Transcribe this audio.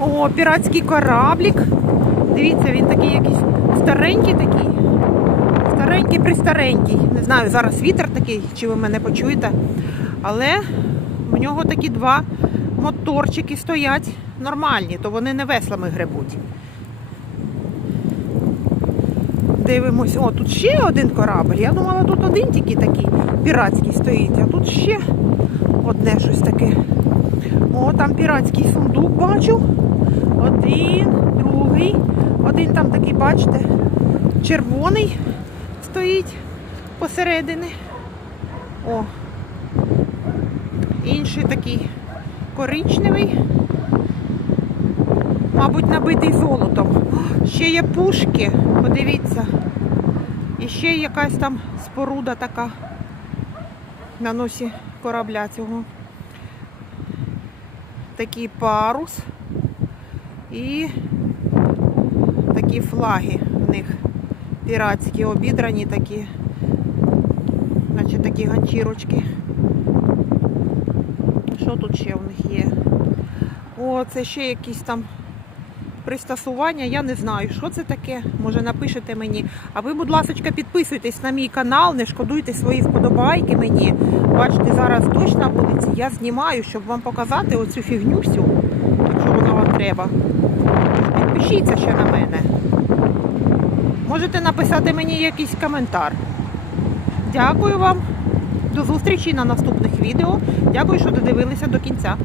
О, піратський кораблік. Дивіться, він такий якийсь старенький такий. Старенький пристаренький. Не знаю, зараз вітер такий, чи ви мене почуєте. Але в нього такі два моторчики стоять нормальні, то вони не веслами гребуть. Дивимось, о, тут ще один корабль. Я думала, тут один тільки такий піратський стоїть, а тут ще одне щось таке. О, там піратський сундук бачу. Один, другий. Один там такий, бачите, червоний стоїть посередині. О. Інший такий коричневий. Мабуть, набитий золотом. Ще є пушки, подивіться. І ще якась там споруда така на носі корабля цього. Такий парус і такі флаги в них піратські, обідрані такі, наче такі ганчірочки. Що тут ще в них є? О, це ще якісь там пристосування, я не знаю, що це таке. Може напишете мені. А ви, будь ласка, підписуйтесь на мій канал, не шкодуйте свої вподобайки мені. Бачите, зараз дощ на вулиці, я знімаю, щоб вам показати оцю фігню всю, якщо вона вам треба. Підпишіться ще на мене. Можете написати мені якийсь коментар. Дякую вам. До зустрічі на наступних відео. Дякую, що додивилися до кінця.